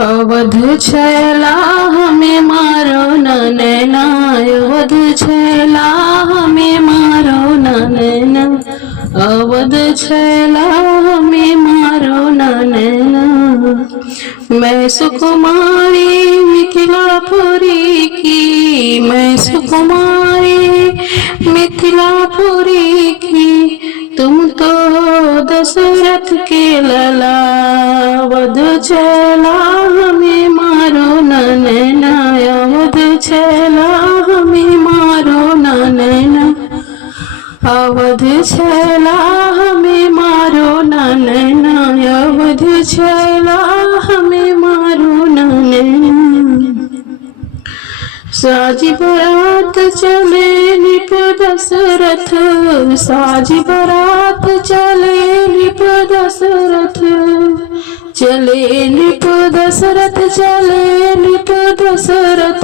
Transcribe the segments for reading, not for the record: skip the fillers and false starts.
अवध छैला हमें मारो न नैना, अवध छैला हमें मारो न नैना, अवध छैला हमें मारो न नैना। मैं सुकुमारी मिथिलापुरी की, मैं सुकुमारी मिथिलापुरी की, तुम तो दशरथ के लला। अवध छैला हमें मारो न नैना, अवध छैला हमें मारो न नैना, अवध छैला हमें मारो न नैना, अवध छैला हमें मारो न नैना। साजी बारात चले निप दशरथ, साजी बारात चले निप दशरथ, चले निप दशरथ, चले निप दशरथ,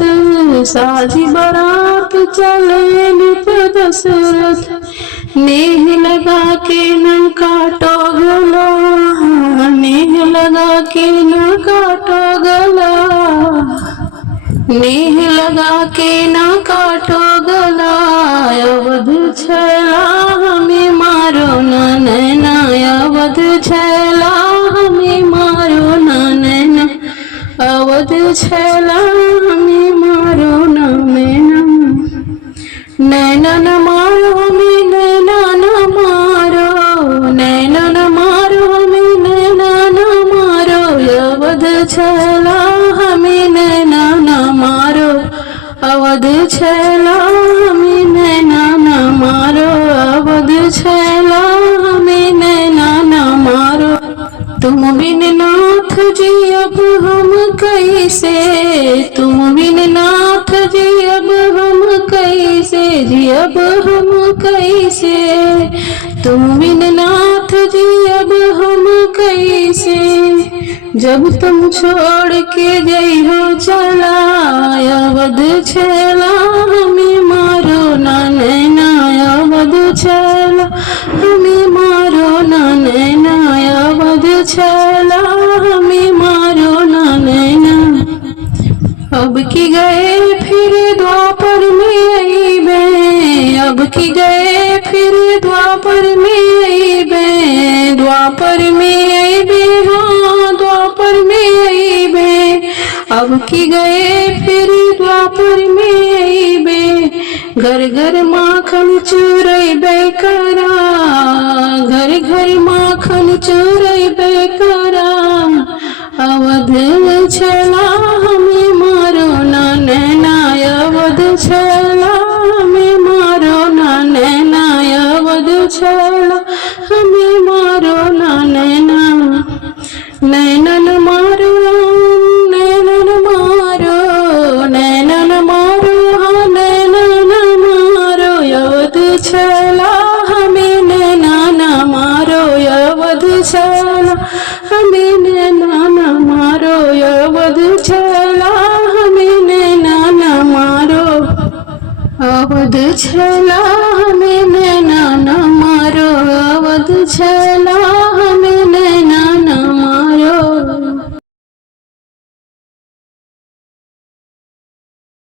साजी बारात चले निप दशरथ। नेह लगा के न काटो गला, नेह लगा के न काटो गला, नेह लगा के न काटो गला। अवध छैला हमें मारो न नैना, अवध छैला हमें मारो न नैना, अवध छैला हमें मारो न नैना। नैना न मारो हमें, नैना न मारो, नैना न मारो हमें, नैना न मारो, अवध छैला हमें नैना न मारो, अवध छैला हमें नैना न मारो, अवध छैला हमें नैना न मारो। तुम बिन नाथ जी अब हम कैसे, तुम बिन नाथ जी अब हम कैसे जी, अब हम कैसे, तुम बिन नाथ जी अब हम कैसे। जब तुम छोड़ के गई हो चला, अवध छैला हमें मारो न नैना, अवध छैला हमें मारो न नैना, अवध छैला हमें मारो न नैना। अब की गए फिर द्वापर में अइबे, अब की गए फिर द्वापर में अइबे, द्वापर में अइबे, हाँ द्वापर में अइबे। अब की गए फिर द्वापर में अइबे, घर घर माखन चुरैबे करा, घर घर माखन चुरैबे करा। अवध छैला हमें मारो न नैना, अवध छैला हमें मारो न नैना, अवध छैला हमें मारो न नैना। नैनन मारो, नैनन मारो, नैनन मारो, हाँ नैनन मारो, अवध छैला हमें नैना न मारो, अवध छैला हमें नैना न मारो, अवध छैला हमें नैना न मारो, अवध छैला हमें नैना न मारो, अवध छैला